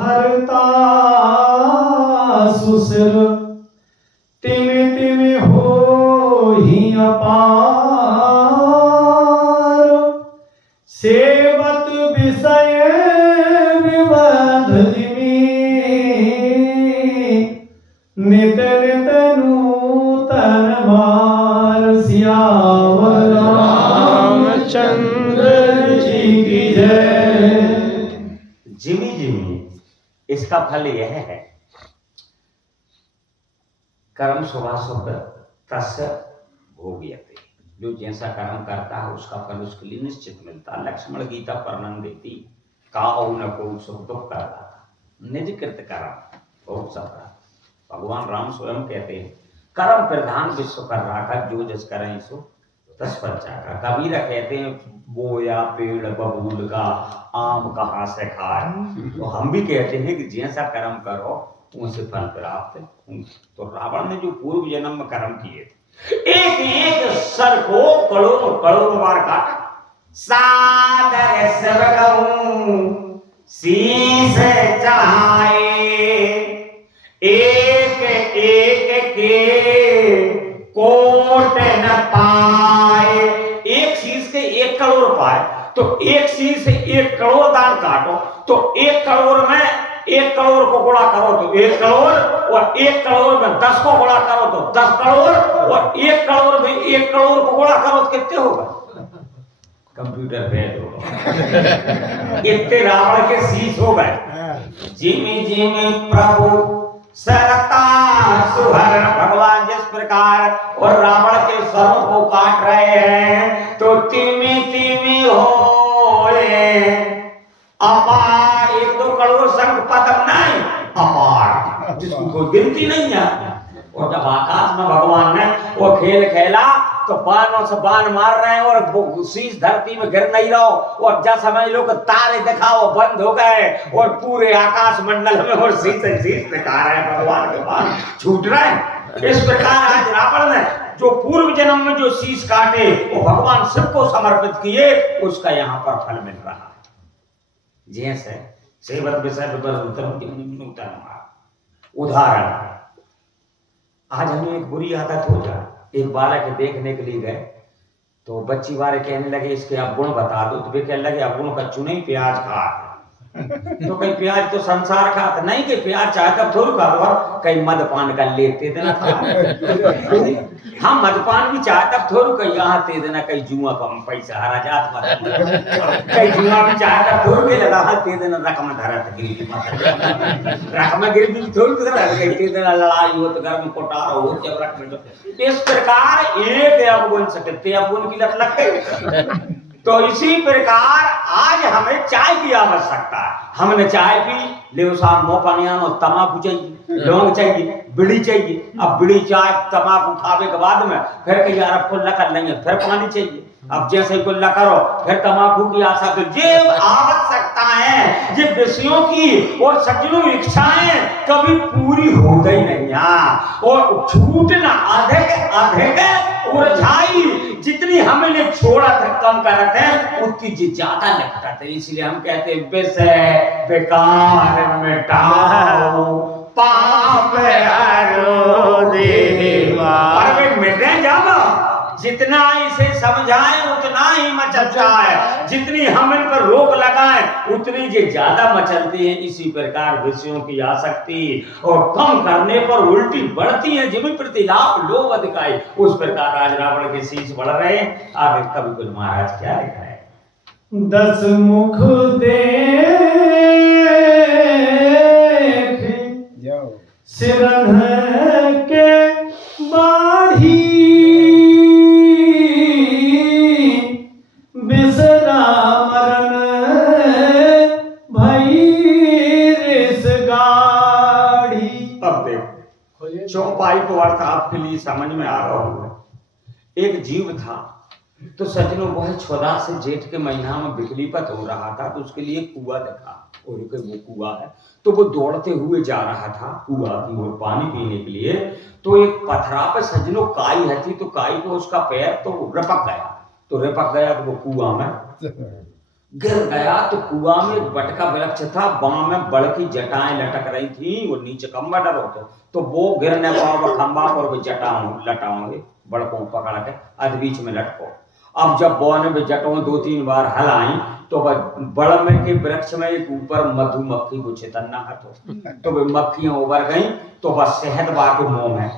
हरता सुसर तिमे तिमे हो ही अपार सेवत विषय विबंध जिमी नित नित नूतन बार सियावर रामचंद्र जी की जय। जिमी जिमी इसका फल यह है कर्म शुभाशुभ तस्य भोग्यते, जो जैसा कर्म करता है उसका फल उसके लिए निश्चित मिलता। लक्ष्मण गीता वर्णन देती काहु न को सुख दुख करता निज कृत कर्म बहुत सफल। भगवान राम स्वयं कहते हैं कर्म प्रधान विश्व कर रखा जो जस करें सो तस पर जाकर। कबीरा कहते हैं बोया पेड़ बबूल का आम कहाँ से खाए। तो हम भी कहते हैं कि जैसा कर्म करो उनसे फल प्राप्त होंगे। तो रावण ने जो पूर्व जन्म में कर्म किए थे एक एक सर को करोड़ों करोड़ों बार काटा। सादर सेवकहूं शीश चढ़ाए एक एक के कोट न पाए। एक शीश के 1 करोड़ पाए तो एक शीश से 1 करोड़ दान काटो तो 1 करोड़ में 1 करोड़ को गुणा करो तो 1 करोड़ और 1 करोड़ में 10 को गुणा करो तो 10 करोड़ और 1 करोड़ में 1 करोड़ को गुणा करो तो कितने होगा? कंप्यूटर फेल होगा। इतने रावण के शीश हो गए। जिमी जिमी प्रभु सरता सुहर। भगवान जिस प्रकार और रावण के सरों को काट रहे हैं तो तिमी तिमी हो अपार 1-2 करोड़ शंख पदम नहीं अपार जिसको कोई गिनती नहीं है। और जब आकाश में भगवान ने वो खेल खेला तो बाणों से बाण मार रहे हैं और शीश धरती में गिर नहीं रहो और जब समझ लो कि तारे दिखाओ बंद हो गए और पूरे आकाश मंडल में और शीश दिखा रहे हैं भगवान के बाण छूट रहे हैं। इस प्रकार आज रावण ने जो पूर्व जन्म में जो शीश काटे वो भगवान शिव को समर्पित किए उसका यहाँ पर फल मिल रहा है। जैसे सेवत विषय उदाहरण आज हमें एक बुरी आदत हो जाए। एक बालक देखने के लिए गए तो बच्ची वाले कहने लगे इसके अवगुण बता दो तो वे कहने लगे अवगुण का चुने ही प्याज खा। तो कहीं प्याज तो संसार खाता नहीं कि प्याज चाहे तब थोड़ी खा दो कहीं मदपान कर लेते देना खा। हम मदपान भी चाहे तब थोड़ी कहीं यहाँ ते देना कहीं जुआ कम पैसा हरा जात कहीं जुआ भी चाहे तब थोड़ी के लगा ते देना रकम धरत गिरी रकम गिरी थोड़ी कहीं ते देना लड़ाई हो तो घर में कोटार हो जब रख इस प्रकार एक अवगुण सकते अवगुण की लत लग गई। तो इसी प्रकार आज हमें चाय की आवश्यकता है। हमने चाय पी ले साहब मोपनिया और तमाकू चाहिए लौंग चाहिए बीड़ी चाहिए। अब बीड़ी चाय तमाकू खावे के बाद में फिर कहीं यार कुल्ला कर लेंगे फिर पानी चाहिए। अब जैसे कुल्ला करो फिर तमाकू की आशा तो ये आवश्यकता है ये विषयों की और सज्जनों इच्छाएं कभी पूरी होती नहीं और छूटना अधिक अधिक उलझाई जितनी हमने छोड़ा था कम करते हैं उतनी ज्यादा लगता था। इसलिए हम कहते हैं विषय बेकार मिटाओ पाप हरो देवा। अरे मिटे जब जितना इसे समझाएं उतना ही मचल जाए जितनी हम इन पर रोक लगाएं उतनी जे ज्यादा मचलती है। इसी प्रकार विषयों की आसक्ति और कम करने पर उल्टी बढ़ती है जिमी प्रतिलाप लोभ अधिकाई। उस प्रकार आज रावण के शीश बढ़ रहे हैं। आगे कवि कुल महाराज क्या लिखा है 10 मुख देख सिरन के बाढ़ी बिसरा मरण भई रिस गाढ़ी। अब देखो चौपाई को अर्थ आपके लिए समझ में आ रहा होगा। एक जीव था तो सज्जनों वह 14 से जेठ के महीना में बिजलीपत हो रहा था तो उसके लिए कुआं देखा और वो कुआं है तो वो दौड़ते हुए जा रहा था कुआं की ओर पानी पीने के लिए। तो एक पथरा पे सज्जनों काई है थी तो काई को उसका पैर तो रिपक गया तो वो कुआं में गिर गया तो कुआं में एक बट का वृक्ष था, बाँ में बड़ की जटाएं लटक रही थी, वो नीचे कम डर होते तो वो गिरने पाओ खंबा पर भी लटाओगे बड़ को पकड़ के अध बीच में लटको। अब जब बौ ने भी जटों 2-3 बार हलाई तो बड़ में के वृक्ष में एक ऊपर मधुमक्खी को चेतन तो वे मक्खियां उबर गई तो बस शहद बाके मुंह में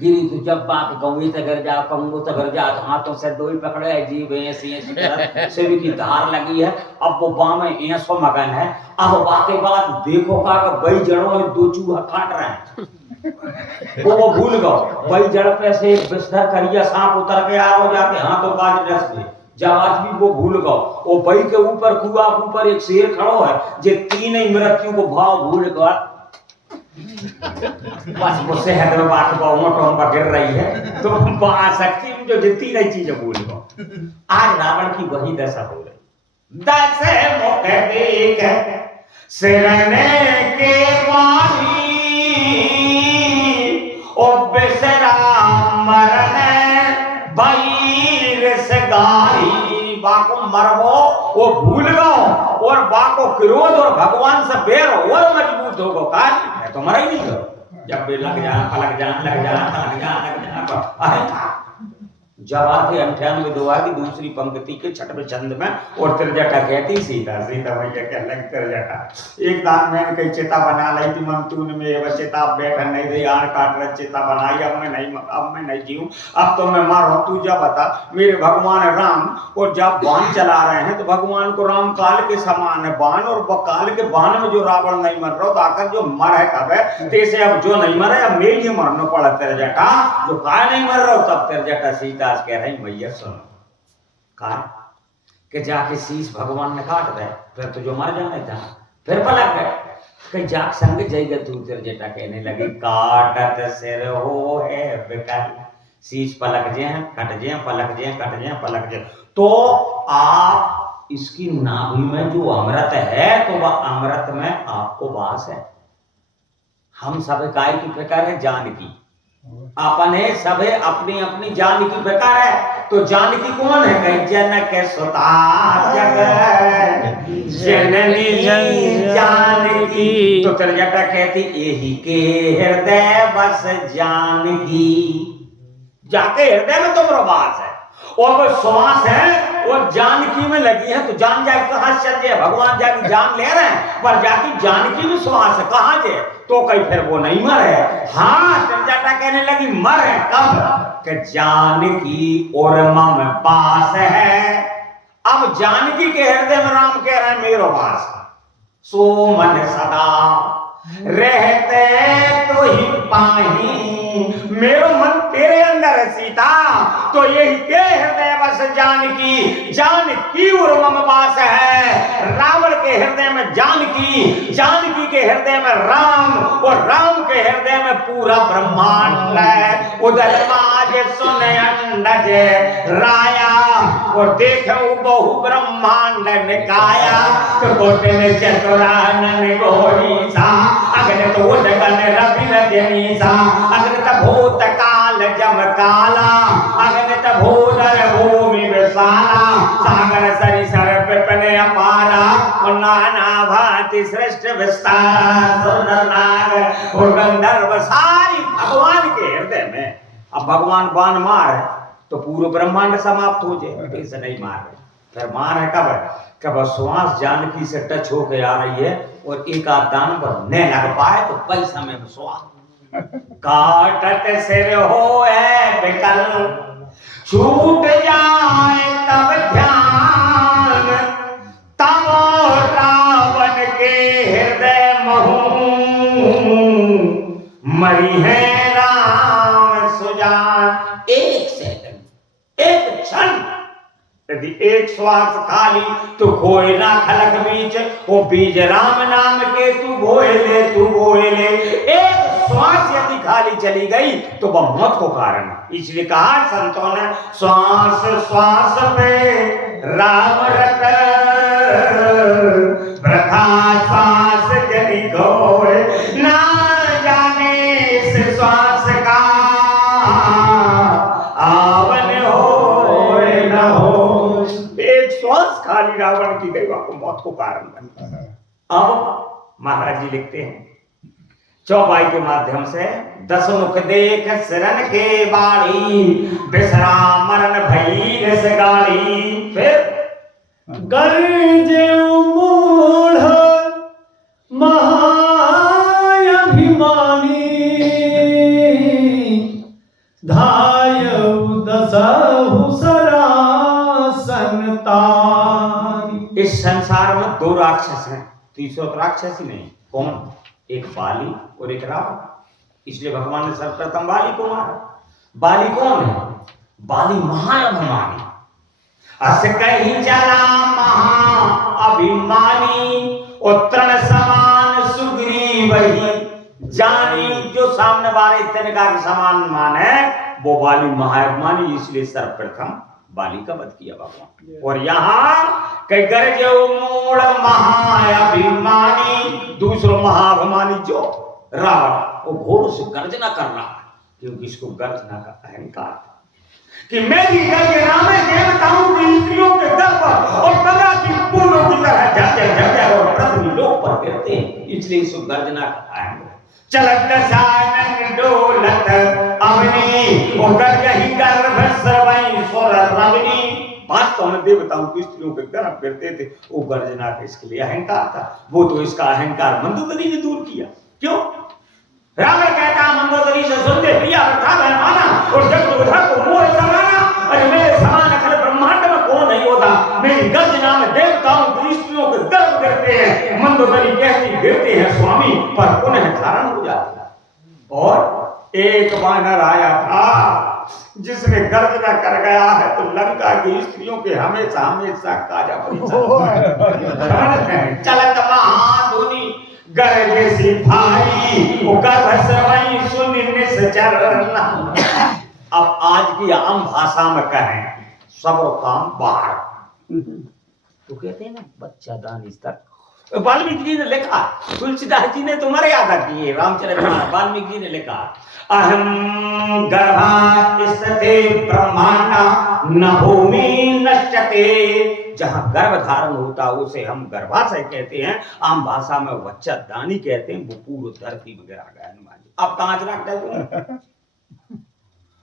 गिरी। तो जब बात गौवी तगर जा कंगो तगर जा हाथों से दो ही पकड़े जीव ऐसी सेवी की धार लगी है। अब वो बाँ में ऐसो मगन है। अब बाके बाद देखो का बई जड़ों में 2 चूहा काट रहे हैं। वो भूल गो बई जड़ पे से एक बिस्तर करिया सांप उतर के आ हो जाके हाथों बाज डस गए। जब आज भी वो भूल गो वो बई के ऊपर कुआ के ऊपर एक शेर खड़ो है जे 3 ही मृत्यु को भाव भूल गया। बस वो शहद में बात मोटो गिर रही है तो शक्ति जो जितनी नई चीजें भूल गो। आज रावण की वही दशा हो रही। 10 मुख देख सिरने के माही ओ बिसरा मरन भईर से गारी। बाको मरवो वो भूल गो और बाको क्रोध और भगवान से बैर और मजबूत हो गो। का तो मरा ही नहीं तो जब भी लग जा पलक जा लग जा पलक जा लग जा। जब आके 98 दुआ की दूसरी पंक्ति के 6वें छंद में और त्रिजटा कहती सीता सीता भैया क्या लग त्रिजटा एक दान मैंने कई चिता बना ली थी मंतून में वह चिता बैठा नहीं रही आड़ काट रहा चिता बनाई। अब मैं नहीं जीऊं अब तो मैं मर हूं। तू जब बता मेरे भगवान राम और जब बाण चला रहे हैं तो भगवान को राम काल के समान है बाण और काल के बाण में जो रावण नहीं मर रहा तो आकर जो मर है कब है तेसे अब जो नहीं मरा अब मेरे लिए मरना पड़ा त्रिजटा जो काय नहीं मर रहा तब त्रिजटा सीता कह रही भैया सुनो कहा कि जाके शीश भगवान ने काट दे फिर तो जो मर जाने था फिर पलक गए कहीं जाग संग जाएगा तू त्रिजटा कहने लगी काटत सिर हो है बेकार शीश पलक जे कट जे पलक जे कट जे पलक जे। तो आप इसकी नाभि में जो अमृत है तो वह अमृत में आपको वास है। हम सब काय की प्रकार है जानकी अपने सबे अपनी अपनी जानकी बेकार है तो जानकी कौन है कहीं जनक सुता जग जननी जानकी। तो त्रिजटा कहती यही के हृदय बस जानकी जाके हृदय में तुम्हारा वास है और वो श्वास है और जानकी में लगी है तो जान जाए कहां चल जाए भगवान जाके जान ले रहे हैं पर जाके जानकी में श्वास है कहां जाए तो कहीं फिर वो नहीं मर है। हाँ त्रिजटा कहने लगी मर है कब कि जानकी और मम पास है। अब जानकी के हृदय में राम कह रहे हैं मेरो वास सो मन सदा रहते तो ही पाही मेरो मन तेरे अंदर है सीता तो यही के हृदय बस जानकी जानकी और मम वास है। रावण के हृदय में जानकी जानकी के हृदय में राम और राम के हृदय में पूरा ब्रह्मांड है। उधर आज सुने अंडज राया और देखो बहु ब्रह्मांड निकाया तो कोटे ने चतुरानन गोरी सा अग्नि तो उदगन रवि रजनी सा अग्नि त भूत काल जम काला अग्नि त भूधर भूमि विशाला सागर सरिसर पिपने अपारा और नाना भांति सृष्ट विस्तार सुंदर नाग और गंधर्व सारी भगवान के हृदय में। अब भगवान बाण मार तो पूरा ब्रह्मांड समाप्त हो जाए ऐसे नहीं मार फिर मार है कब श्वास जानकी से टच होकर आ रही है और एक आध दान पर न लग पाए तो पैसा में श्वास काटत सिर हो है विकल छूट जाए तब ध्यान तब रावण के हृदय महू मरी है राम सुजान। एक सेकंड एक क्षण यदि एक श्वास खाली तो खोए ना खलक बीच वो बीज राम नाम के तू बोए ले एक श्वास यदि खाली चली गई तो वह मौत को कारण है। इसलिए कहा संतों ने श्वास श्वास पे राम रट वृथा श्वास जनि खोए ना जाने इस श्वास का आवन हो न हो। एक श्वास खाली रावण को मौत को कारण बनता। अब महाराज जी लिखते हैं चौपाई के माध्यम से, दस मुख देख सिरन के बाड़ी, बिसरा मरण भई रस गाड़ी। फिर गर्जे मूढ़ महाअभिमानी, धायउ दसहु सरासन तारी। इस संसार में दो राक्षस हैं, तीसरा राक्षस ही नहीं। कौन? एक बाली और एक रावण। इसलिए भगवान ने सर्वप्रथम बाली को मारा। बाली कौन है? बाली महाअभिमानी। अस कहीं चला महाअभिमानी, और तृण समान सुग्रीव ही जानी। जो सामने वाले तिनका के समान माने वो बाली महाअभिमानी, इसलिए सर्वप्रथम बाली का वध किया भगवान। और यहाँ कई गरजे मूढ़ महाअभिमानी, दूसरो महाअभिमानी जो रावण, वो घोर से गर्जना कर रहा है, क्योंकि इसको गर्जना का अहंकार था कि मेरी गर्जना में देवताओं की स्त्रियों के गर्भ और प्रजा की फूलों की तरह झरझर और पृथ्वी लोक पर गिरते हैं, इसलिए इसको गर्जना का अहंकार। चलत सानन डोलत अवनी, वो गर्गहि गर्भ सर्वै सुर रवनी। वास्तव में देवताओं की स्त्रियों के गर्भ गिरते थे, वो गर्जना का इसके लिए अहंकार था। वो तो इसका अहंकार मंदोदरी ने दूर किया। क्यों? रावण कहता मंदोदरी से सुनते प्रिया था माना, और जब दुर्धा को मोह समाना, अरे मेरे समान अखिल ब्रह्मांड में कौन नहीं होता। मेरी गर्जना में देवताओं की स्त्रियों के गर्भ गिरते हैं। मंदोदरी कहती गिरते हैं स्वामी, पर पुनः धारण हो जाता। और एक वानर आया था जिसने गर्जना कर गया है तो लंका की स्त्रियों के हमेशा हमेशा काजा चलत महाधुनी गर्जे सी भाई, वो गर्भ सर्वै सुनि निश्चर। अब आज की आम भाषा में कहें, सब काम बाहर। तो कहते हैं ना बच्चा दान इस तक। वाल्मीकि जी ने लिखा, तुलसीदास जी ने तो मर्यादा की है, रामचरितमानस वाल्मीकि जी ने लिखा, अहम गर्भा स्थिते ब्रह्मांडा न भूमि नश्यते। जहां गर्भ धारण होता है उसे हम गर्भाशय कहते हैं, आम भाषा में बच्चा दानी कहते हैं। वो पूर्व धरती वगैरह गया हनुमान जी, अब कहां रखते।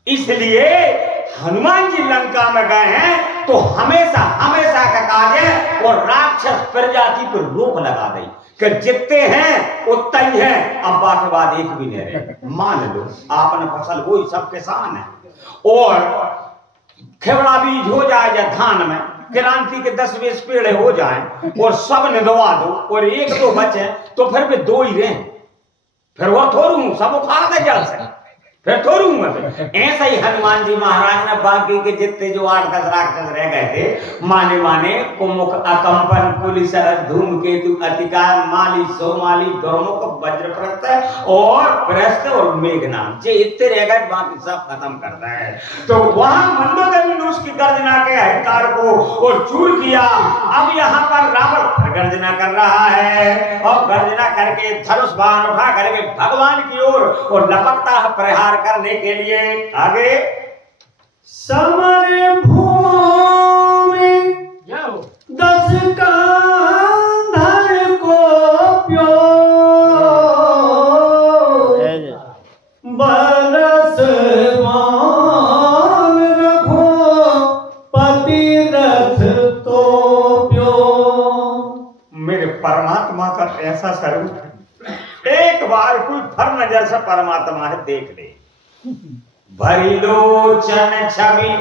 इसलिए हनुमान जी लंका में गए हैं तो हमेशा हमेशा का काज है, और राक्षस प्रजाति पर रोक लगा दी कि जितने हैं उतना ही है, अब बाकी बाद एक भी नहीं रहे। मान लो आपने फसल बोई, सब किसान है, और खेवड़ा बीज हो जाए या धान में क्रांति के 10-20 पेड़ हो जाए और सब निधवा दो और एक दो बचे तो फिर भी दो ही रहे, फिर वो थोड़ू सब उखाड़ दे जल से, फिर थोड़ू ऐसा ही हनुमान जी महाराज ने बाकी के जितने जो 8-10 राक्षस रह गए थे, माने माने कुमुख अकंपन कुली शरद धूमकेतु अतिकार माली सोमाली दुर्मुख वज्रप्रस्थ और प्रस्थ और मेघनाद, जे इतने रह गए बाकी सब खत्म करता है। तो वहां मंदोदरी ने उसकी गर्जना के अहंकार को और चूर किया। अब यहाँ पर रावण गर्जना कर रहा है और गर्जना करके धनुष बाण उठा करके भगवान की ओर और लपकता है प्रहार करने के लिए। आगे समर भूमि 10 कंधर को प्यो, बरस मान रखो पति रथ तो प्यो। मेरे परमात्मा का ऐसा स्वरूप है, एक बार कोई फर नजर से परमात्मा है देख ले। भरी लोचन छवि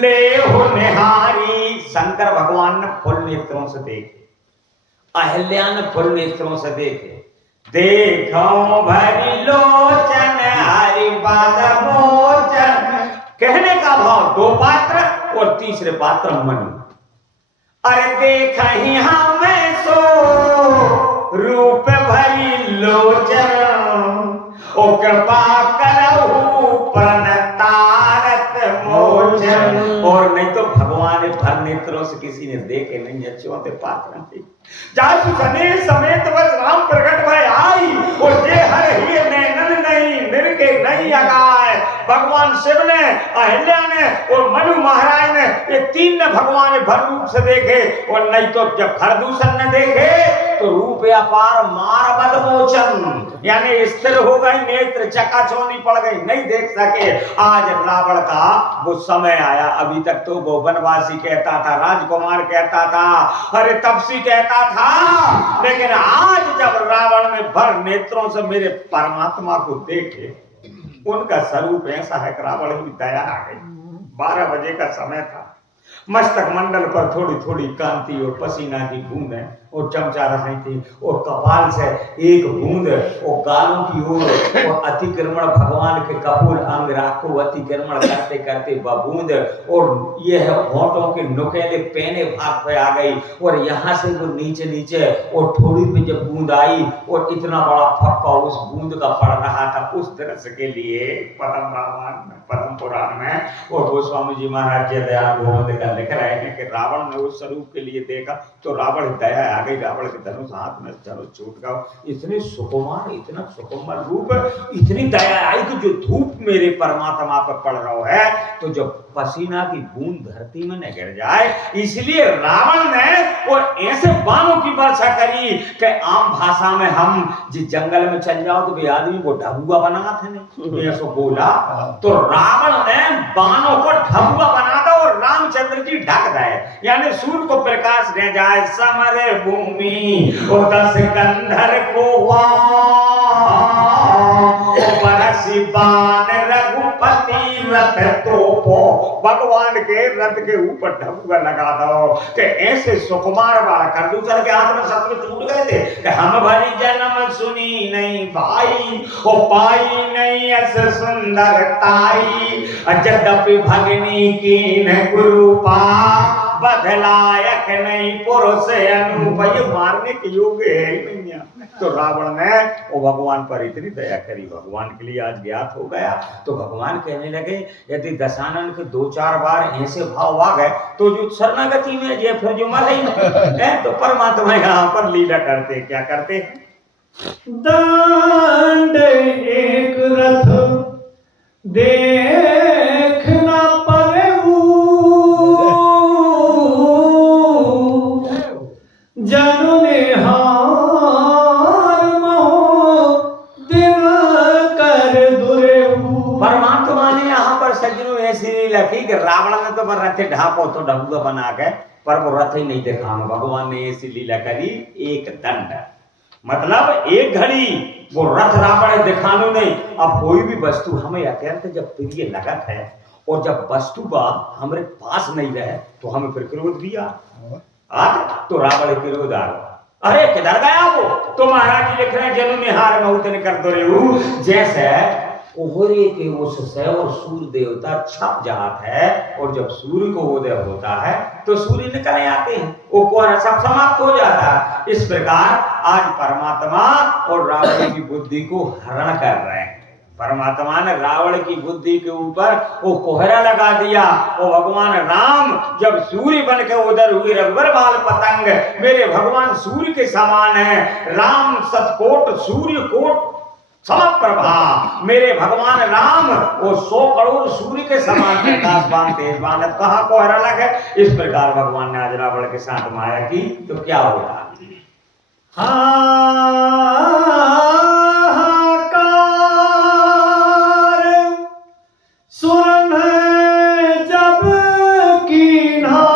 ले हो निहारी, शंकर भगवान ने फुल नेत्रों से देखे, अहिल्या ने फुल नेत्रों से देखे। देखो भरी लोचन हरि पद मोचन, कहने का भाव दो पात्र और तीसरे पात्र मनु। अरे देख ही हमें सो रूप भरी लोचन, ओ कृपा करहु प्रण तारक मोचन। और नहीं तो भगवान भर नेत्रों से किसी ने देखे नहीं है, चौथे पात्र नहीं। जासु सने समेत बस राम प्रकट भय आई, और जे हर ही नैनन नहीं निरके नहीं अगाय। भगवान शिव ने, अहिल्या ने और मनु महाराज ने, ये तीन ने भगवान भर रूप से देखे। और नहीं तो जब खरदूषण ने देखे तो रूप अपार मार बदमोचन, यानी स्थिर हो गई, नेत्र चकाचौंधी पड़ गई, नहीं देख सके। आज रावण का वो समय आया। अभी तक तो वो वनवासी कहता था, राजकुमार कहता था, अरे तपसी कहता था, लेकिन आज जब रावण ने भर नेत्रों से मेरे परमात्मा को देखे, उनका स्वरूप ऐसा है कि रावण की दया आ गई। 12 बजे का समय था। मस्तक मंडल पर थोड़ी थोड़ी कांति और पसीना की बूंदें और चमचा रही थी, और कपाल से एक बूंद और गालों की ओर और अतिक्रमण भगवान के कपूर अंग राखो अतिक्रमण करते करते बूंद, और यह होठों के नुकेले पहने भाग पे आ गई, और यहाँ से वो नीचे नीचे और थोड़ी पे जब बूंद आई और इतना बड़ा फक्का उस बूंद का पड़ रहा था, उस दृश्य के लिए पद्म पुराण में और गोस्वामी जी महाराज जय दयाल गोविंद का लिख रहे हैं कि रावण ने उस स्वरूप के लिए देखा तो रावण दया आ गई, रावण के धनुष हाथ में धनुष छूट गया। इतने सुकुमार, इतना सुकुमार रूप, इतनी दया आई कि जो धूप मेरे परमात्मा पर पड़ रहा है तो जब पसीना की बूंद धरती में न गिर जाए, इसलिए रावण ने और ऐसे बाणों की वर्षा करी कि आम भाषा में हम जिस जंगल में चल जाओ तो वे आदमी को ढबुआ बना थे नहीं, ऐसा बोला तो रावण ने बाणों को ढबुआ बना दो और रामचंद्र जी ढक गए, यानी सूर्य को प्रकाश दे जाए। समरे भूमि और 10 कंधर को बरसी बाण रघुपति रथ तोपो, भगवान के रथ के ऊपर ढबुआ लगा दो कि ऐसे सुकुमार वाला कर दूसरे के हाथ में शत्रु छूट गए थे कि हम भरी जन्म सुनी नहीं भाई ओ पाई नहीं ऐसे सुंदरताई, यद्यपि भगनी की न गुरु पा बदलायक नहीं पुरुष अनूप, ये मारने के योग्य है ही नहीं है। तो रावण ने वो भगवान पर इतनी दया करी, भगवान के लिए आज ज्ञात हो गया। तो भगवान कहने लगे यदि दशानन के 2-4 बार ऐसे भाव आ गए तो जो शरणागति में ये फिर जो मर ही तो परमात्मा यहाँ पर लीला करते, क्या करते? दंड एक रथ देखना परेऊ, जनु निहार महो दिन कर दुरेऊ। परमात्मा ने यहाँ पर सज्जनों ऐसी लीला की कि रावण ने तो रथ ढापो तो ढबुआ बना के, पर वो रथ ही नहीं देखा। भगवान ने ऐसी लीला करी, एक दंड मतलब एक घड़ी वो रथ रावण दिखानो नहीं। अब कोई भी वस्तु हमें अत्यंत जब प्रिय लगत है और जब वस्तु का हमारे पास नहीं रहे तो हमें फिर क्रोध भी आ तो रावण क्रोध आ, अरे किधर गया वो? तो महाराज जी लिख रहे हैं जनु निहार मऊतन कर दो रे, जैसे ओहरे के उससे और सूर्य देवता छप जाता है और जब सूर्य को उदय होता है तो सूर्य निकल आते हैं, वो कोहरा सब समाप्त हो जाता है। इस प्रकार आज परमात्मा और रावण की बुद्धि को हरण कर रहे हैं। परमात्मा ने रावण की बुद्धि के ऊपर वो कोहरा लगा दिया। वो भगवान राम जब सूर्य बन के उधर हुए, रघुवर बाल पतंग मेरे भगवान सूर्य के समान है। राम सतकोट सूर्य कोट समप्रभा, मेरे भगवान राम वो 100 करोड़ सूर्य के समान प्रकाश तेज बानत कहाँ कोहरा लगे। इस प्रकार भगवान ने आज रावण के साथ माया की तो क्या होता? सुरन जब कीन्हा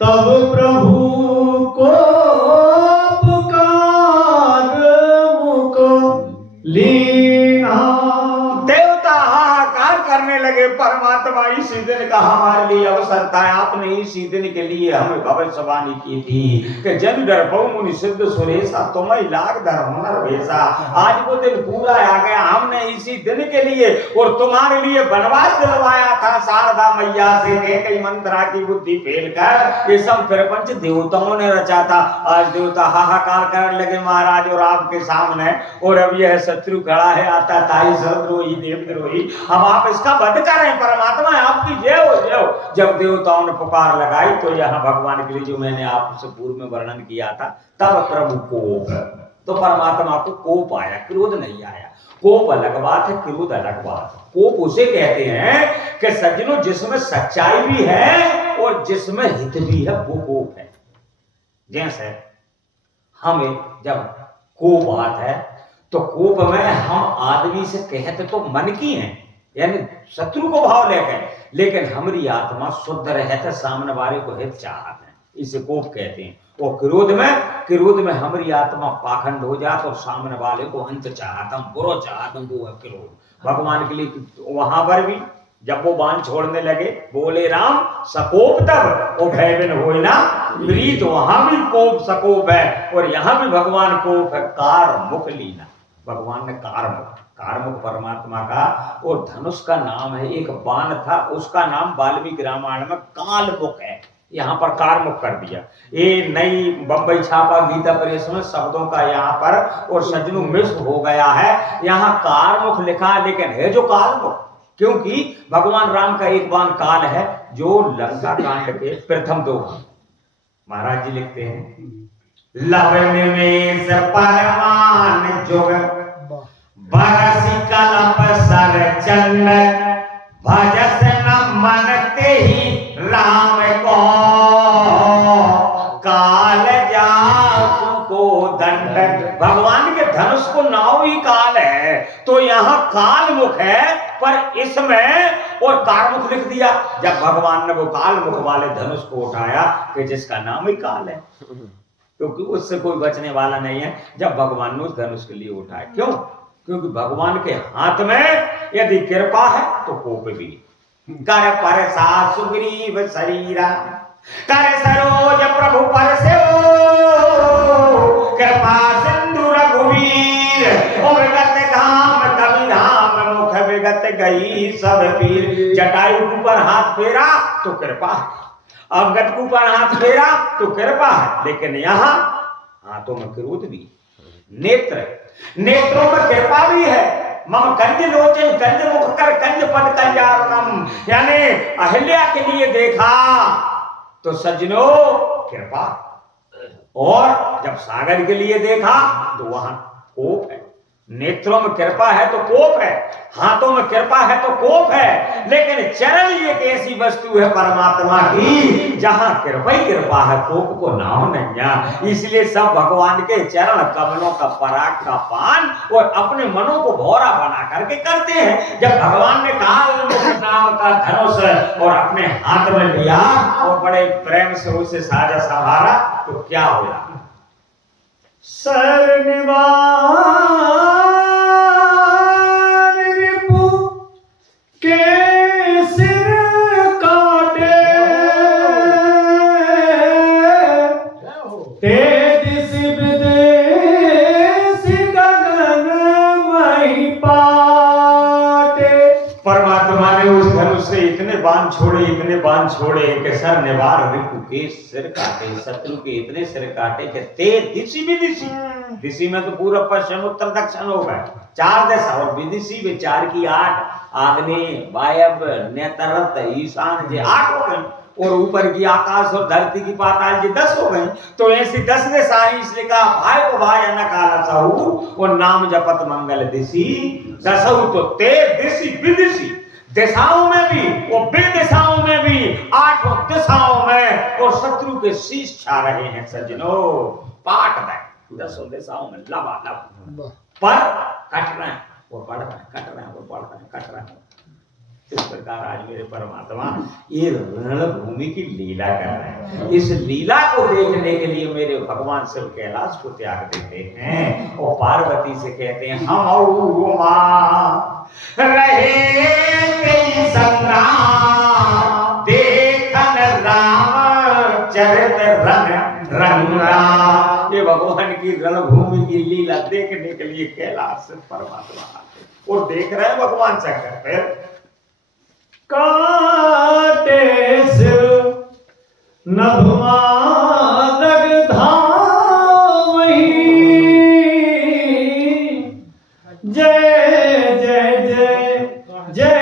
तब प्रभु को पुकार मुख लीना। देवता हाहाकार करने लगे, परमात्मा इसी दिन का हमारे लिए अवसर था। आपने इसी दिन के लिए हमें भविष्यवाणी की थी कि जन डरपो मुनि सिद्ध सुरेशा तुम्हें लाग धर हुनर भेसा। आज वो दिन पूरा आ गया, हमने इसी दिन के लिए और तुम्हारे लिए वनवास दिलवाया था शारदा मैया से। कई मंत्रा की बुद्धि फेल कर ये सब प्रपंच देवताओं ने रचा था। आज देवता हाहाकार करने लगे महाराज और आपके सामने, और अब यह शत्रु खड़ा है आता ताई सर्वद्रोही देवद्रोही, अब आप इसका वध करें। परमात्मा आपकी जय हो जय हो। जब देवताओं ने पुकार लगाई तो यहाँ भगवान के लिए जो मैंने आपसे पूर्व में वर्णन किया था, तब प्रभु को तो परमात्मा को कोप आया, क्रोध नहीं आया। कोप अलग बात है, क्रोध अलग बात है। कोप उसे कहते हैं कि सज्जनों जिसमें सच्चाई भी है और जिसमें हित भी है, वो कोप है। जैसे हमें जब कोप आता है तो कोप में हम आदमी से कहते तो मन की हैं, यानी शत्रु को भाव लेकर, लेकिन हमारी आत्मा शुद्ध रहते सामने वाले को हित चाहते हैं, इसे कोप कहते हैं। और क्रोध में हमारी आत्मा पाखंड हो जाती और सामने वाले को अंत चाहता, बुरा चाहता, वो है क्रोध। भगवान के लिए वहां पर भी जब वो बाण छोड़ने लगे, बोले राम सकोप तब वो भय बिन होय ना प्रीत, वहां भी कोप सकोप है और यहाँ भी भगवान कोप है। कार मुख लीना, भगवान ने कारमुख परमात्मा का, और धनुष का नाम है। एक बाण था, उसका नाम वाल्मीकि रामायण में कालमुख है, यहाँ पर कारमुख कर दिया। ये नई बम्बई छापा गीता प्रेस में शब्दों का यहाँ पर और सज्जनों मिस हो गया है, यहाँ कारमुख लिखा है लेकिन है जो कालमुख, क्योंकि भगवान राम का एक बाण काल है जो लंका कांड के प्रथम 2 महाराज जी लिखते हैं, लवन में परमान जुग बरसी कलप सर चंद, भजस न मनते ही राम को, काल जासु को दंड। भगवान के धनुष को नाव ही काल है, तो यहाँ काल मुख है, पर इसमें और कारमुख लिख दिया। जब भगवान ने वो काल मुख वाले धनुष को उठाया कि जिसका नाम ही काल है, क्योंकि उससे कोई बचने वाला नहीं है। जब भगवान ने उस धनुष के लिए उठाया, क्यों? क्योंकि भगवान के हाथ में यदि कृपा है तो कोप भी। कर पर सा सुग्रीव शरीरा, कर सरोज प्रभु पर से कृपा सिंधु रघुवीर, और विगत धाम कवि धाम मुख विगत गई सब पीर। जटायु ऊपर हाथ फेरा तो कृपा है, अंगद के ऊपर हाथ फेरा तो कृपा है, लेकिन यहाँ हाथों में क्रोध भी, नेत्रों में कृपा भी है। मम कंज लोचन कंज मुख कर कंज पद कंजारकम, यानी अहिल्या के लिए देखा तो सज्जनों कृपा, और जब सागर के लिए देखा तो वहां कोप है। नेत्रों में कृपा है तो कोप है, हाथों में कृपा है तो कोप है, लेकिन चरण एक ऐसी वस्तु है परमात्मा की जहां कृपा ही कृपा है, कोप को नाम नहीं। इसलिए सब भगवान के चरण कमलों का पराग का पान और अपने मनों को भौरा बना करके करते हैं। जब भगवान ने कालमुख नाम का धनुष और अपने हाथ में लिया और बड़े प्रेम से उसे साजा संभाला तो क्या हुआ? सरनिवार रिपु के सिर काटे, तेदिस विदेश गगन मही पाटे। परमात्मा ने उस धनुष से इतने बाण छोड़े कि सर निवार रिपु के सिर काटे, शत्रु के इतने सिर काटे कि ते दिशि विदिशि, दिशि में तो पूर्व पश्चिम उत्तर दक्षिण हो गए 4 दिशा, और विदिशि में 4 की 8, आग्नेय वायव्य नेत्ररत ईशान जे 8 हो गए, और ऊपर की आकाश और धरती की पाताल जी 10 हो गई। तो ऐसी 10 दिशाएं, इसलिए कहा भाई को भाई न काला साहू और नाम जपत मंगल दिशि दसहु। तो ते दिशि विदिशि, दिशाओं में भी और बेदिशाओं में भी, 8 दिशाओं में, और शत्रु के शीश छा रहे हैं सज्जनों। पाट है 10 दिशाओं में लबालब, पर कट रहे हैं वो पढ़ रहे हैं, कट रहे हैं वो पढ़ रहे हैं, कट रहे हैं। इस प्रकार आज मेरे परमात्मा ये रणभूमि की लीला कर रहे हैं। इस लीला को देखने के लिए मेरे भगवान शिव कैलाश को त्याग देते हैं और पार्वती से कहते हैं हम रहे संग्राम, देखन राम चरित रंगा। ये भगवान की रणभूमि की लीला देखने के लिए कैलाश से परमात्मा आते और देख रहे हैं भगवान शंकर। फिर काटे सिर नभमादग धामहि, जय जय जय जय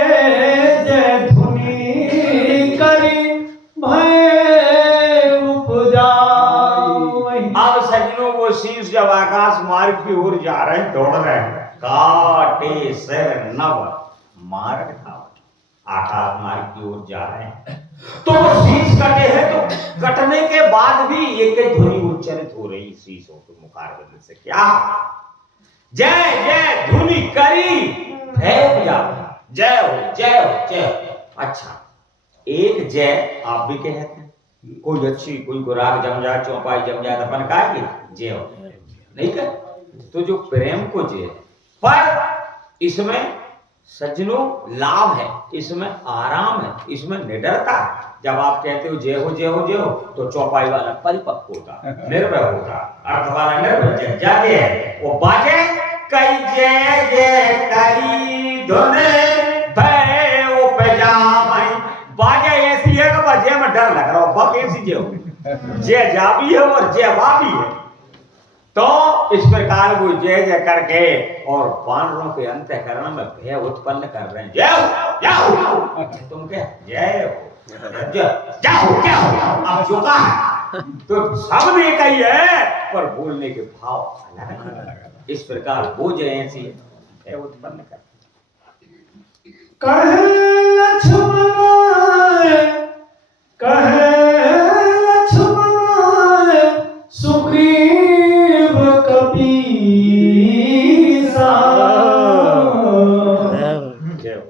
जय धुनि करी भय उपजावहि। अब सज्जनों वो वो शीश जब आकाश मार्ग की ओर जा रहे हैं, दौड़ रहे हैं, काटे सिर नव मार्ग था, आकाश मार्ग की ओर जा रहे हैं, तो वो शीश कटे हैं, तो कटने के बाद भी एक ही ध्वनि उच्चारित हो रही शीशों के मुखारबिंद से, क्या? जय जय ध्वनि करी भय जा, जय हो जय हो जय हो। अच्छा, एक जय आप भी कहते हैं, कोई अच्छी कोई को राग जम जाए, चौपाई जम जाए, अपन कहा कि जय हो, नहीं कर? तो जो प्रेम को जय, पर इसमें सज्जनों लाभ है, इसमें आराम है, इसमें निडरता है। जब आप कहते हो जय हो जय हो जय हो, तो चौपाई वाला परिपक्व होता, निर्भय होता, अर्थ वाला निर्भय जागे है, वो बाजे कई जय जय करी धुने भय उपजा मई, बाजे ऐसी है कि बजे में डर लग रहा हो, बक ऐसी जय हो, जय जा भी है और जय वा भी है। तो इस प्रकार वो जय जय करके और वानरों के अंतःकरण में भय उत्पन्न कर रहे हैं, जय हो जय हो, तुम क्या जय हो जय हो क्या हो, अब झुका है तो सब एक ही है, पर बोलने के भाव अलग। इस प्रकार वो जय ऐसी भय उत्पन्न कर, कहे लक्ष्मण कहे लक्ष्मण सुग्रीव कपीसा,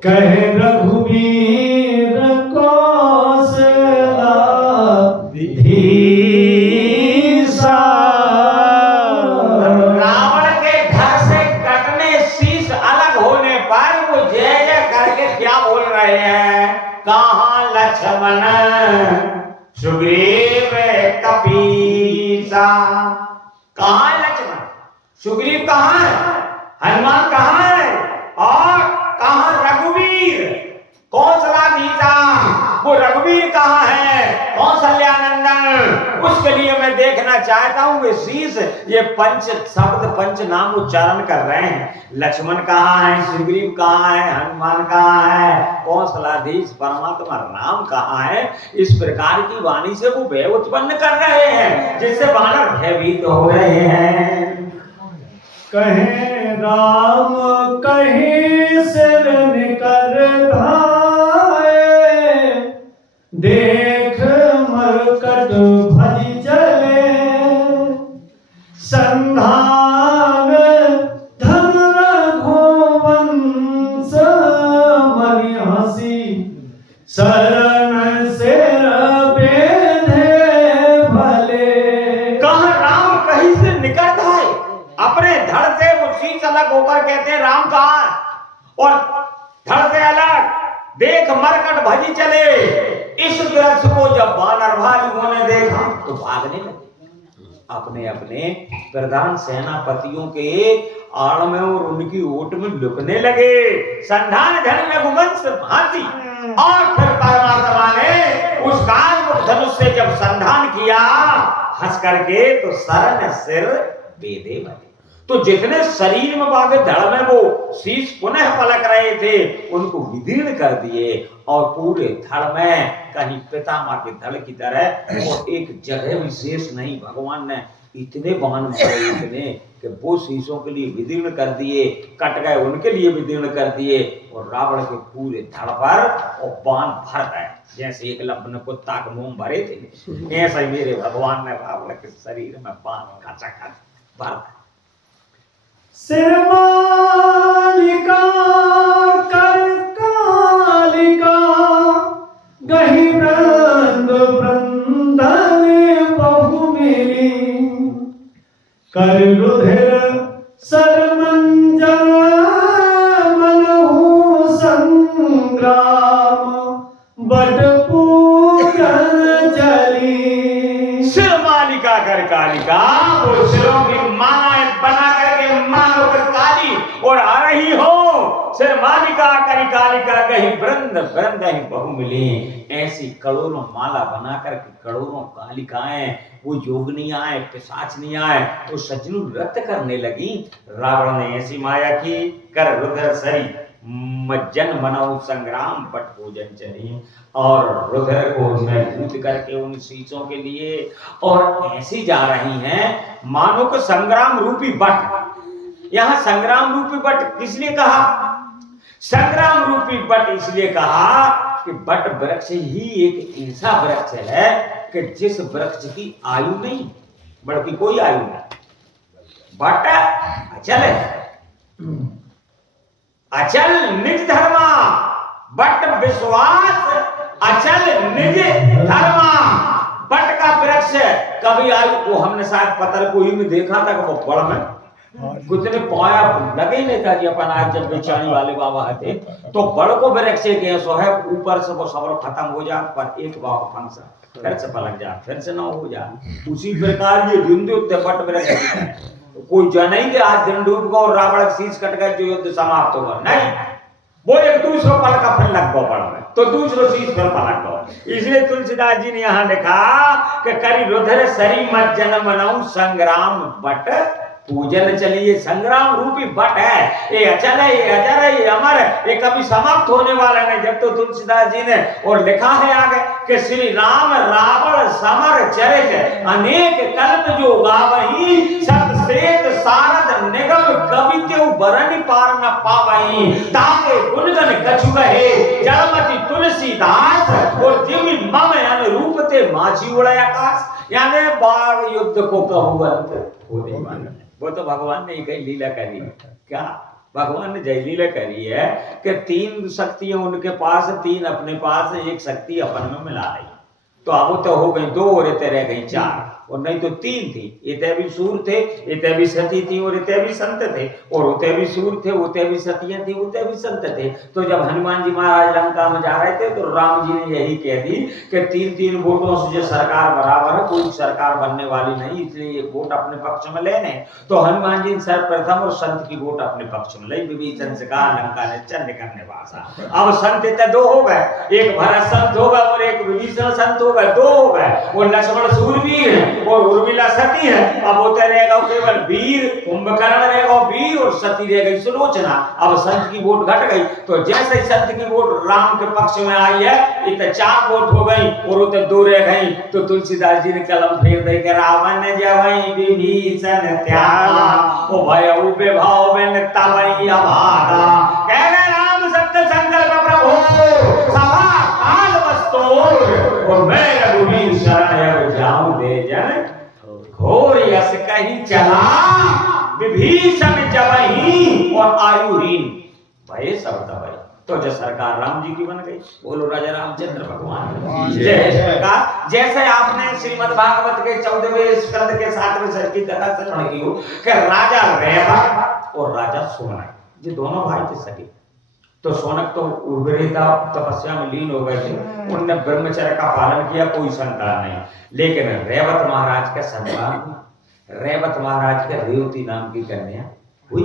कहे रघुवीर कौशला धीसा। रावण के घर से कटने शीश अलग होने पर वो जय जय करके क्या बोल रहे हैं? कहाँ लक्ष्मण सुग्रीव कपीसा, कहाँ है लक्ष्मण? सुग्रीव कहाँ है? हनुमान कहाँ है? और कहाँ रघुवीर कौशलाधीशा, वो रघुवीर कहाँ है? कौशल्यानंदन, उसके लिए मैं देखना चाहता हूँ। वे शीश ये पंच शब्द पंच नाम उच्चारण कर रहे हैं। लक्ष्मण कहाँ है? सुग्रीव कहाँ है? हनुमान कहाँ है? कौशलाधीश परमात्मा राम कहाँ है? इस प्रकार की वाणी से वो भय उत्पन्न कर रहे हैं, जिससे वानर भयभीत हो रहे हैं। कहे राम कहे सिर निकर धाये, देख मरकट भज चले, संधान धन रघुवंश मरि हंसी, शरण सिर बेधे भले। कहाँ राम कहीं से निकल धाये, अपने धड़ से वो शीश अलग होकर कहते हैं राम कहाँ है? और धड़ से अलग देख मरकट भजी चले। इस दृश्य को जब वानर भालुओं ने देखा तो भागने लगे, अपने अपने प्रधान सेनापतियों के आड़ में और उनकी ओट में लुकने लगे। संधान धन रघुवंश हाथी, और फिर परमात्मा ने उस काल धनुष से जब संधान किया हंस करके, तो शरण सिर बेधे भले। तो जितने शरीर में बागे धड़ में वो शीश पुनः पलक रहे थे, उनको विदीर्ण कर दिए, और पूरे धड़ में कहीं पितामह के धड़ की तरह और एक जगह विशेष नहीं, भगवान ने इतने बाण मारे, इतने कि वो शीशों के लिए विदीर्ण कर दिए, कट गए उनके लिए विदीर्ण कर दिए, और रावण के पूरे धड़ पर और बाण भर गए, जैसे एक लब्ध ने कुत्ता के मुंह भरे थे, ऐसा ही मेरे भगवान ने रावण के शरीर में बाण खचाखच भर। सिर मालिका कर कालिका, गही वृंद वृंदन बहु मिली, कर रुधिर सरमंजन मनहु संग्राम, बट पूजन चली। सिर मालिका कर कालिका, वो सिरों की माला बना करके मानो कर काली और आ रही हो। सिर मालिका करी कालिका, कहीं वृंद वृंद ही बहु मिली। ऐसी करोड़ों माला बना करके करोड़ों कालिकाएं, वो योगनियां पिशाचनियां तो सज्जनों नृत्य करने लगी। रावण ने ऐसी माया की, कर रुद्र सरी मज्जन मनाऊ संग्राम, बट पूजन चली और रुद्र को मजबूत करके उन शीशों के लिए और ऐसी जा रही हैं मानो को संग्राम रूपी बट। यहाँ संग्राम रूपी बट किसलिए कहा? संग्राम रूपी बट इसलिए कहा कि बट वृक्ष ही एक ऐसा वृक्ष है कि जिस वृक्ष की आयु नहीं, बल्कि कोई आयु नहीं। बट अचल है, अचल निज धर्मा, बट विश्वास अचल निज धर्मा। बट का वृक्ष कभी आयु को हमने शायद पत्थर को ही में देखा था कि वो बड़ में कितने पाया लगे ही नहीं था जी। अपन आज जब बेचारी वाले बाबा थे तो बड़ को वृक्ष एक ऐसा है, ऊपर से वो सब खत्म हो जाए पर एक बार फंक्शन फिर से पलट जा, फिर से ना हो जाए। उसी प्रकार ये युद्ध बट वृक्ष कोई जाना ही कि आज दिन डूब गया और रावण शीश कट गया जो युद्ध समाप्त होगा, नहीं। वो एक दूसरा पल का फिर लग गया पड़ में, तो दूसरो शीश फिर पलट गया। इसलिए तुलसीदास जी ने यहाँ लिखा कि करी रुधिर सरी मत जन्म मनाऊ संग्राम बट पूजन चलिए। संग्राम रूपी बट है, ये अचल है, ये अजर है, ये अमर है, ये कभी समाप्त होने वाला नहीं। जब तो तुलसीदास जी ने और लिखा है आगे कि श्री राम रावण समर चरित अनेक कल्प जो गावही, सत श्वेत सारद निगम कवित्यो बरन पार न पावही, ताके गुणगन कछु कहे जड़मति तुलसीदास और जिमि मम अनुरूप ते माझी उड़े आकाश। यानी बाढ़ युद्ध को कहूवंत होने वाला। वो तो भगवान ने कई लीला करी है। क्या भगवान ने जय लीला करी है कि तीन शक्तियां उनके पास, तीन अपने पास, एक शक्ति अपन में मिला रही। तो अब तो हो गई दो और इतने रह गई चार, और नहीं तो तीन थी। इतने भी सूर थे, इतने भी सती थी और इतने भी संत थे, और उतने भी सूर थे, उतने भी सतियां थी, उतने भी संत थे। तो जब हनुमान जी महाराज लंका में जा रहे थे तो राम जी ने यही कह दी कि तीन तीन वोटों से जो सरकार बराबर है, कोई सरकार बनने वाली नहीं, इसलिए ये वोट अपने पक्ष में लेने। तो हनुमान जी सर्वप्रथम और संत की वोट अपने पक्ष में ली। विभीषण से कहा लंका ने चंड करने वासा। अब संत इतने दो हो गए, एक भरत संत होगा और एक विभीषण संत होगा, दो हो गए। वो लक्ष्मण सूरवीर है और उर्मिला सती है। अब होते रहेगा केवल वीर, कुंभकर्ण रहेगा वीर, और सती रह गई सुलोचना। अब संत की वोट घट गई। तो जैसे संत की वोट राम के पक्ष में आई है, इतने चार वोट हो गई और उतने दो रह गई। तो तुलसीदास जी ने कलम फेर दे के रावण जवई विभीषण त्यागा, ओ भय उबे भाव में तवई अभागा। कह गए राम सत्य संकल्प प्रभु सभा काल वस्तु, और मैं रघुवीर शरण जाऊं दे जन घोर यस कहीं चला, विभीषण जबहि और आयुहीन भय सब दबाई। तो जो सरकार राम जी की बन गई। बोलो राजा रामचंद्र भगवान जय। जैसे आपने श्रीमद् भागवत के 14वें स्कंद के 7वें सर्ग की कथा श्रवण की हो कि राजा रेवत और राजा सोनक, ये दोनों भाई थे सगे। तो सोनक तो उर्वरिता तपस्या में लीन हो गए थे, उनने ब्रह्मचर्य का पालन किया, कोई संतान नहीं। लेकिन रेवत महाराज का संतान, रेवत महाराज के रेवती नाम की कन्या हुई।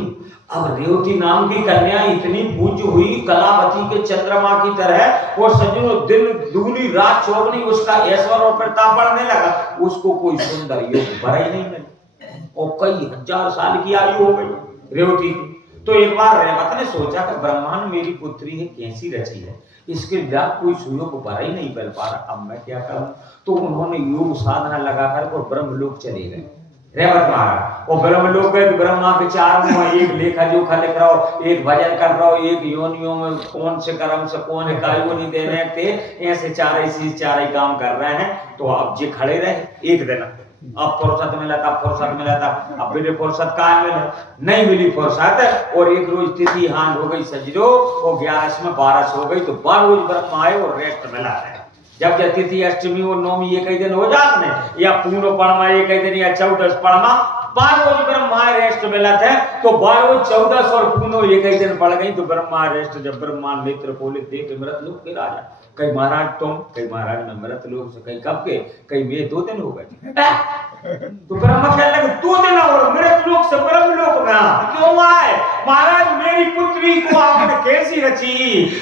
अब रेवती नाम की कन्या इतनी पूज्य हुई, कलावती के चंद्रमा की तरह, और सजनों दिन दूनी रात चौगनी उसका ऐश्वर्य और प्रताप बढ़ने लगा। उसको कोई सुंदर योग भरा ही नहीं मिला, और कई हजार साल की आयु हो गई रेवती की। तो एक बार रेवत ने सोचा कि ब्रह्मांड मेरी पुत्री है कैसी रची है, इसके लिए कोई सुयोग भरा ही नहीं मिल पा रहा, अब मैं क्या करूं। तो उन्होंने योग साधना लगाकर और ब्रह्मलोक चले गए रेवत महाराज। और ब्रह्मलोक गए, ब्रह्मा के चार मुंह, एक लेखा जोखा लिख रहा हो, एक भजन कर रहा हो, एक योनियों में कौन से कर्म से कौन है काय वो नहीं दे रहे थे, ऐसे चार ही काम कर रहे हैं। तो अब जे खड़े रहे एक दिन, अब फुर्सत मिला था, फुर्सत मिला था, अब मिले फुर्सत कहाँ मिले, नहीं मिली फुर्सत। और एक रोज तिथि हान हो गई सजरो, और 11 में 12 हो गई। तो 12 रोज ब्रह्मा आए और रेस्ट मिला है। जब तिथि अष्टमी और नवमी एक ही दिन हो जाते हैं, या पूर्ण पड़मा एक ही दिन, या 14 पड़मा, 12 रोज ब्रह्मा रेस्ट मिला था। तो 12 14 और पूर्ण एक ही दिन पड़ गई। तो ब्रह्मा रेस्ट, जब ब्रह्मा नेत्र खोले देख मृत लोक के राजा, कई महाराज तुम, कई महाराज में मृत लोक से, कई कब के, कई वे 2 दिन हो गए। तो ब्रह्मा कहने लगे 2 दिन और मृत लोक से ब्रह्मलोक में क्यों आए? महाराज मेरी पुत्री को आपने कैसी रची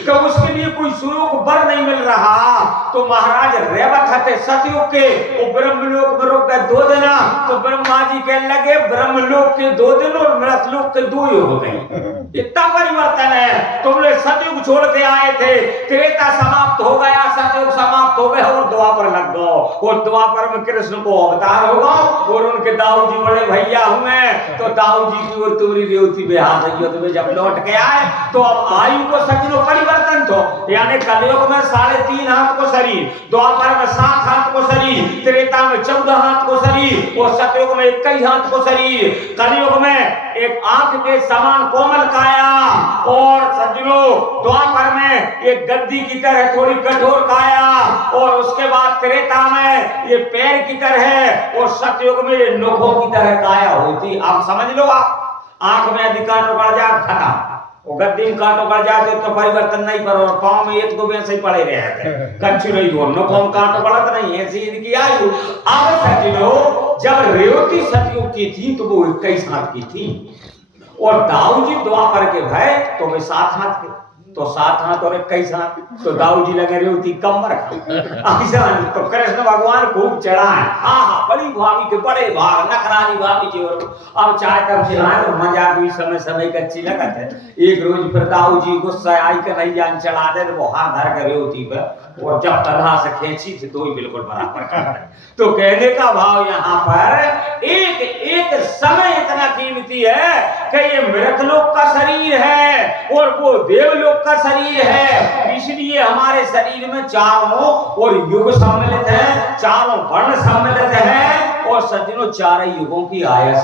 कि उसके लिए कोई सुयोग वर नहीं मिल रहा। तो महाराज रेवत हते सतयुग के, वो ब्रह्मलोक में रुक गए 2 दिन। तो ब्रह्मा जी कहने लगे ब्रह्मलोक के 2 दिन और मृत लोक के 2 ही हो गए। इतना परिवर्तन है। तुम लोग सतयुग छोड़ के आए थे, त्रेता समाप्त हो गया, सतयुग समाप्त हो गया और द्वापर लग गो। और द्वापर में कृष्ण को अवतार होगा और उनके दाऊ जी बड़े भैया हुए, तो दाऊ जी की और तुम्हारी रेवती बेहाथ है। तुम्हें जब लौट के आए तो अब आयु को सज्जनों परिवर्तन तो, यानी कलयुग में 3.5 हाथ को शरीर, द्वापर में 7 हाथ को शरीर, त्रेता में 14 हाथ को शरीर और सतयुग में 21 हाथ को शरीर, कलयुग में एक आंख के समान कोमल काया और सज्जनों द्वापर में एक गद्दी की तरह थोड़ी कठोर काया और उसके बाद त्रेता में ये पैर की तरह और सतयुग में ये नोखों की तरह काया होती। आप समझ लो, आप आंख में यदि कांटो पड़ जाए खत्म, वो गद्दी में कांटो पड़ जाते तो परिवर्तन नहीं पर, और पांव में 1-2 वैसे ही पड़े रहते कच्ची नहीं हो, नोखों में कांटो पड़त नहीं, ऐसी इनकी आयु। अब सज्जनों जब रेवती सतयुग की थी तो वो 21 हाथ की थी और दाऊ जी द्वापर के भय तो वे 7 हाथ के, तो 7 हाथ और 21 हाथ, तो दाऊ जी लगे रेवती कमर ऐसा। तो कृष्ण भगवान खूब चढ़ाए, हाँ बड़ी भाभी के बड़े भाग नखराली भाभी जी, और अब चाहे तब चिल्लाए तो मजाक भी समय की अच्छी लगत है। एक रोज फिर दाऊ जी गुस्सा आई कर नहीं जान चढ़ा दे, तो वो हाथ धर कर रेवती पर और जब तलहा से खींची थी तो ही बिल्कुल बराबर कर। तो कहने का भाव यहाँ पर एक एक समय इतना कीमती है कि ये मृतलोक का शरीर है और वो देवलोक का शरीर है, इसलिए हमारे शरीर में चारों और युग सम्मिलित है, चारों वर्ण सम्मिलित है और सज्जनों 4 युगों की आयु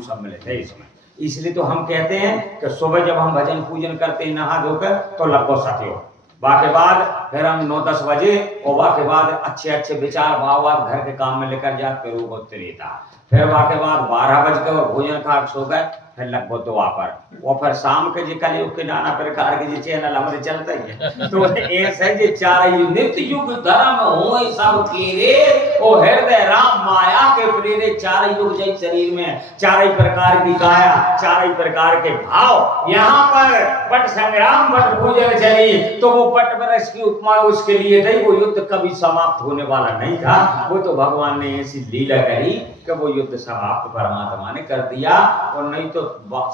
सम्मिलित है इसमें। इसलिए तो हम कहते हैं कि सुबह जब हम भजन पूजन करते हैं नहा धोकर तो लगभग सत्यो, बाके बाद फिर हम 9-10 बजे और बाके बाद अच्छे विचार भाव घर के काम में लेकर जाते रोग होते रहता, फिर बाके बाद 12 बज गए और भोजन खा सो गए, फिर लगभग द्वापर और फिर शाम के जी कलयुग के नाना प्रकार के जी चैनल हमारे चलते ही। तो ऐसे जे 4 नित्य युग धर्म हो सब केरे ओ हृदय राम माया के प्रेरे, 4 युग जय शरीर में 4 प्रकार की काया, 4 प्रकार के भाव। यहाँ पर पट संग्राम पट भोजन चली तो वो पट बरस की उपमा उसके लिए नहीं, वो युद्ध कभी समाप्त होने वाला नहीं था, वो तो भगवान ने ऐसी लीला करी कि वो युद्ध समाप्त परमात्मा ने कर दिया। और नहीं तो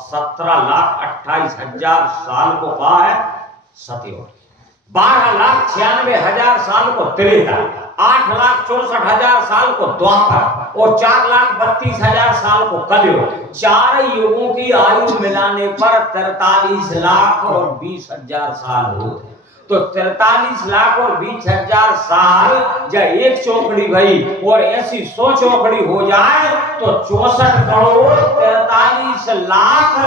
17,28,000 साल को कहा है सतयुग, 12,96,000 साल को त्रेता, 8,64,000 साल को द्वापर और 4,32,000 साल को कलयुग। 4 युगों की आयु मिलाने पर 43 लाख और 20,000 साल होते। तो 43 लाख और 20,000 साल जब एक चौकड़ी भई और ऐसी 100 चौकड़ी हो जाए तो 64 करोड़ 43 लाख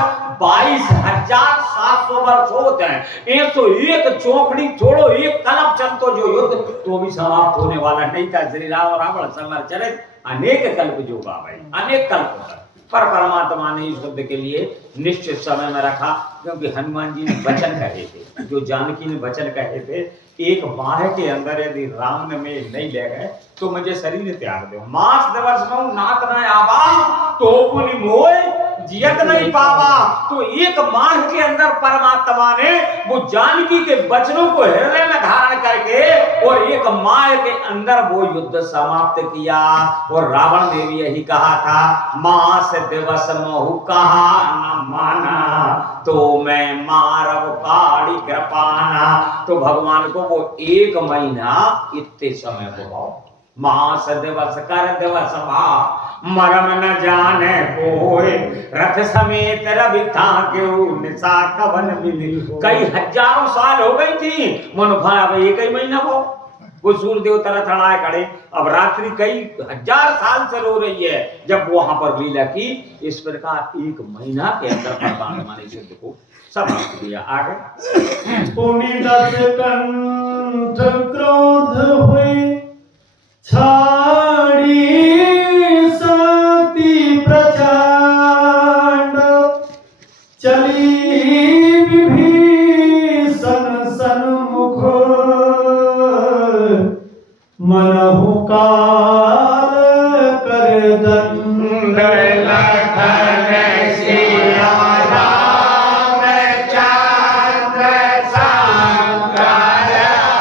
22,700 वर्ष होते हैं। 101 चौकड़ी छोड़ो, एक कल्प चलतो जो युद्ध तो भी समाप्त होने वाला नहीं था। श्री राम और रावण समर चरित अनेक कल्प जोगा भाई, अनेक कल्प होता, पर परमात्मा ने इस युद्ध के लिए निश्चित समय में रखा, क्योंकि हनुमान जी ने वचन कहे थे, जो जानकी ने वचन कहे थे, एक माह के अंदर यदि राम ने में नहीं ले गए तो मुझे शरीर त्याग दो, मास दिवस में नाथ न आवा तो पुनि मोय जियत नहीं पावा। तो एक माह के अंदर परमात्मा ने वो जानकी के वचनों को हृदय में धारण करके और एक माह के अंदर वो युद्ध समाप्त किया। और रावण ने भी यही कहा था, मास दिवस महु कहा न माना तो मैं मारव काड़ी कृपाना। तो भगवान को वो 1 महीना इतने समय को मास दिवस कर दिवस भा मरम न जाने कोई रथ समेत रवि था क्यों निशा कवन मिली। कई हजारों साल हो गई थी मनुभा, अब 1 ही महीना हो वो सूर्य देवता थड़ाए खड़े, अब रात्रि कई हजार साल से रो रही है जब वहां पर लीला की। इस प्रकार 1 महीना के अंदर परमात्मा ने सिद्ध को समाप्त किया। आगे पुनि 10 कंठ क्रोध हुई छाड़ी शक्ति प्रचंड, चली विभीषण सन्मुख मनहु काल कर दंड। लखन सिया राम चंद्र शंकर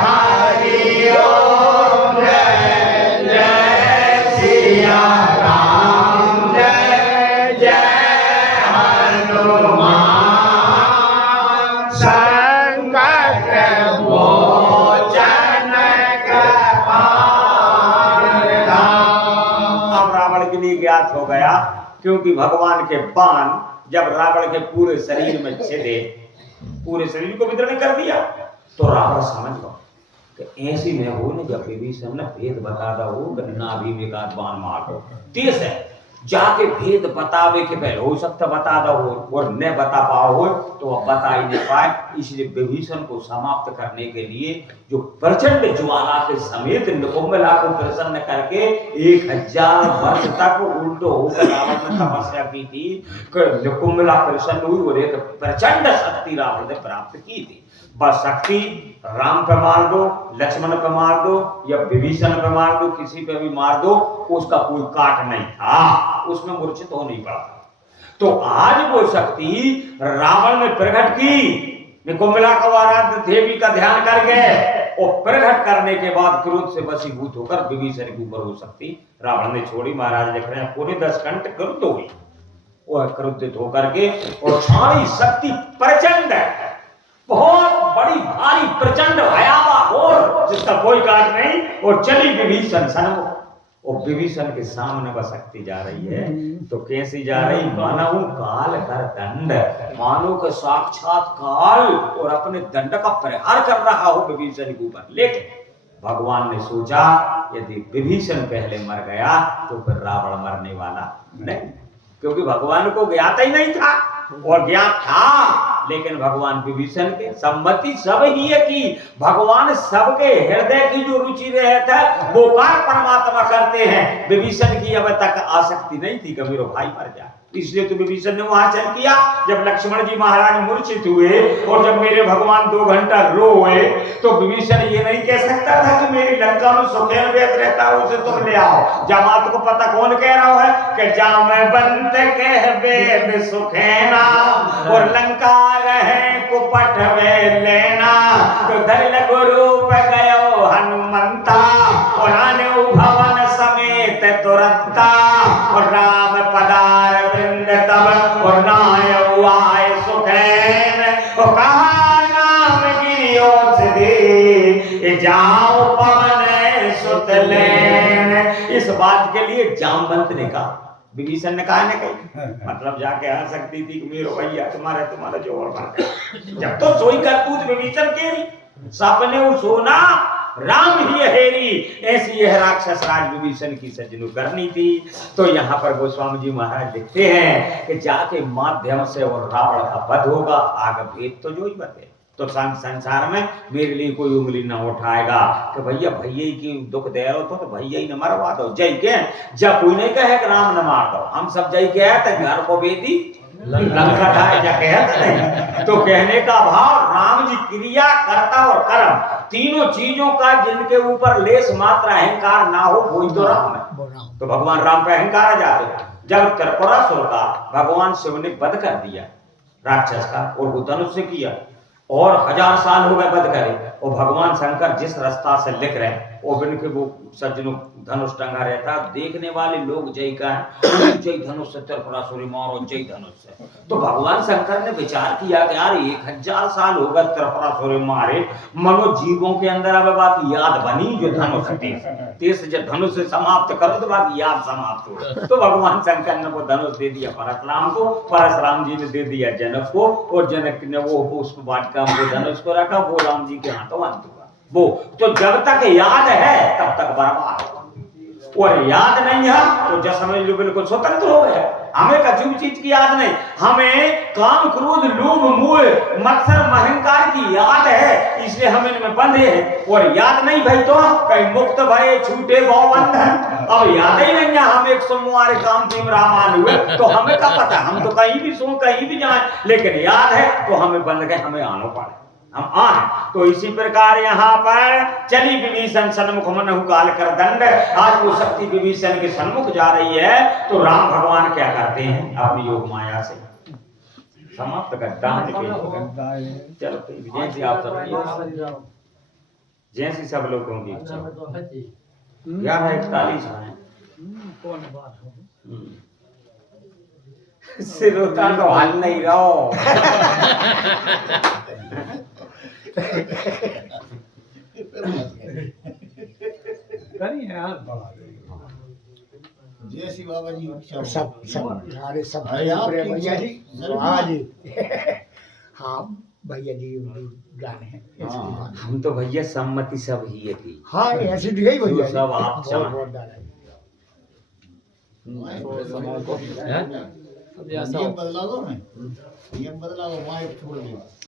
हरि ओम जय जय अर्थ हो गया, क्योंकि भगवान के बाण जब रावण के पूरे शरीर में छिदे, पूरे शरीर को विदीर्ण कर दिया, तो रावण समझ गया कि ऐसी में हो ने जब विभीषण ने भेद बता दा हो कि नाभि में का बाण मार दो, तेज है जाके भेद बतावे के पहले हो सकता बता दो हो और न बता पाओ हो तो अब बता ही नहीं पाए। इसलिए विभीषण को समाप्त करने के लिए जो प्रचंड ज्वाला के समेत निकुंभला को प्रसन्न करके 1000 वर्ष तक उल्टो होकर रावण ने तपस्या की थी, निकुंभला प्रसन्न हुई और एक प्रचंड शक्ति रावण ने प्राप्त की थी। बस शक्ति राम पे मार दो, लक्ष्मण पे मार दो या विभीषण पे मार दो, किसी पे भी मार दो, उसका कोई काट नहीं था, उसमें मूर्छित हो नहीं पड़ा। तो आज वो शक्ति रावण ने प्रकट की, निकुंभला को आराध्य देवी का ध्यान करके और प्रकट करने के बाद क्रोध से वशीभूत होकर विभीषण के ऊपर वो शक्ति रावण ने छोड़ी। महाराज लिख रहे हैं पूरे 10 कंठ क्रुद्ध हुई, वो क्रुद्धित होकर के और सारी शक्ति प्रचंड है, बहुत बड़ी भारी प्रचंड भयावह और जिसका कोई काट नहीं, और चली विभीषण सन्मुख। और विभीषण के सामने वह शक्ति जा रही है, तो कैसी जा रही, मानो काल कर दंड, मानो के साक्षात काल और अपने दंड का प्रहार कर रहा हो विभीषण के ऊपर। लेकिन भगवान ने सोचा यदि विभीषण पहले मर गया तो फिर रावण मरने वाला नहीं, क्योंकि भगवान को ज्ञात ही नहीं था, और ज्ञात था लेकिन भगवान विभीषण के सम्मति सब ही है कि भगवान सबके हृदय की जो रुचि रहता है वो कार्य परमात्मा करते हैं। विभीषण की अब तक आसक्ति नहीं थी कि मेरा भाई मर जाए, इसलिए तो विभीषण ने वहां चल किया। जब लक्ष्मण जी महाराज मूर्छित हुए और जब मेरे भगवान 2 घंटा रोए, तो विभीषण ये नहीं कह सकता था कि मेरी लंका में सुखेन व्यत रहता है उसे तुम ले आओ। जामात को पता कौन कह रहा है कि जाम बंत कह वेद सुखेना और लंका रहे कुपट वे लेना, तो धर गुरु पे गयो हनुमंता और आने भवन समेत तुरंता, और राम पदार वृंद तब और नाय आए सुखैन, और कहा नाम गिरियो सिद्धि जाओ पवन सुत लेन। इस बात के लिए जामवंत ने कहा, विभीषण ने कहा ना कहीं, मतलब जाके आ सकती थी कि मेरे भैया तुम्हारा जोर बन, जब तो सोई करतूत विभीषण केरी, सपने वो सोना राम ही हेरी, ऐसी यह राक्षस राज विभीषण की सज्जनु करनी थी। तो यहाँ पर गोस्वामी जी महाराज लिखते हैं कि जाके माध्यम से और रावण का वध होगा, आगे भेद तो जो ही बते, तो संसार में मेरे लिए कोई उंगली ना उठाएगा कि भैया की दुख दे रहे हो तो भैया ही न मरवा दो, जय के जब कोई नहीं कहे कि राम न मार दो, हम सब जय के घर को बेदी लंका ढाए जा कहते नहीं। तो कहने का भाव राम जी क्रिया कर्ता और कर्म तीनों चीजों का जिनके ऊपर लेस मात्र अहंकार ना हो वही तो राम है। तो भगवान राम पे अहंकार आ जाते। जब त्रिपुरासुर का भगवान शिव ने वध कर दिया राक्षस का, और वो धनुष से किया और 1000 साल हो गए वध करे, और भगवान शंकर जिस रास्ता से लिख रहे हैं और इनके वो सज्जनों धनुष टंगा रहता, देखने वाले लोग जय का है जय धनुष से त्रिपुरासुरी मारो जय धनुष से। तो भगवान शंकर ने विचार किया कि यार 1000 साल हो गए त्रिपुरासुरी मारे, मनो जीवों के अंदर अब बात याद बनी जो धनुष तेज जब धनुष से समाप्त करो तो बात याद समाप्त हो। तो भगवान शंकर ने वो धनुष दे दिया परशुराम को, परशुराम जी ने दे दिया जनक को, और जनक ने वो पुष्प वाटिका में धनुष को रखा, वो राम जी के हाथों अंत हुआ। वो तो जब तक याद है तब तक बर्बाद, और याद नहीं है तो जब समझ लो बिल्कुल स्वतंत्र हो गए। हमें कभी चीज की याद नहीं, हमें काम क्रोध लोभ मोह मत्सर अहंकार की याद है, इसलिए हम इनमें बंधे हैं। और याद नहीं भाई तो कहीं मुक्त भय छूटे वो बंधन, अब याद ही नहीं है। हम एक सोमवार काम तीन रामान हुए तो हमें क्या पता, हम तो कहीं भी सो कहीं भी जाए, लेकिन याद है तो हमें बंध गए, हमें आना पड़े, हम आए। तो इसी प्रकार यहाँ पर चली विभीषण सन्मुख मनहु काल कर दंड। आज वो शक्ति विभीषण के सन्मुख जा रही है, तो राम भगवान क्या करते हैं अपनी योग माया से समाप्त कर दान के। चलो जैसे आप सब जैसी सब लोगों की इच्छा 11:41 है। सिरोता तो हाल नहीं रहो। जय श्री बाबा जी सब सब सारे सब अरे आप पूरे ठीक भैया से? जी जरूर। हाँ जी हाँ भैया जी जाने हैं ऐसी हाँ। बात। हम तो भैया सम्मति सब ही है थी हाँ ऐसी तो यही भैया जो जी। सब आप बहुत चाहें। बहुत दादा जी। नियम बदला दो मैं नियम बदला दो वहाँ एक छोड़ दे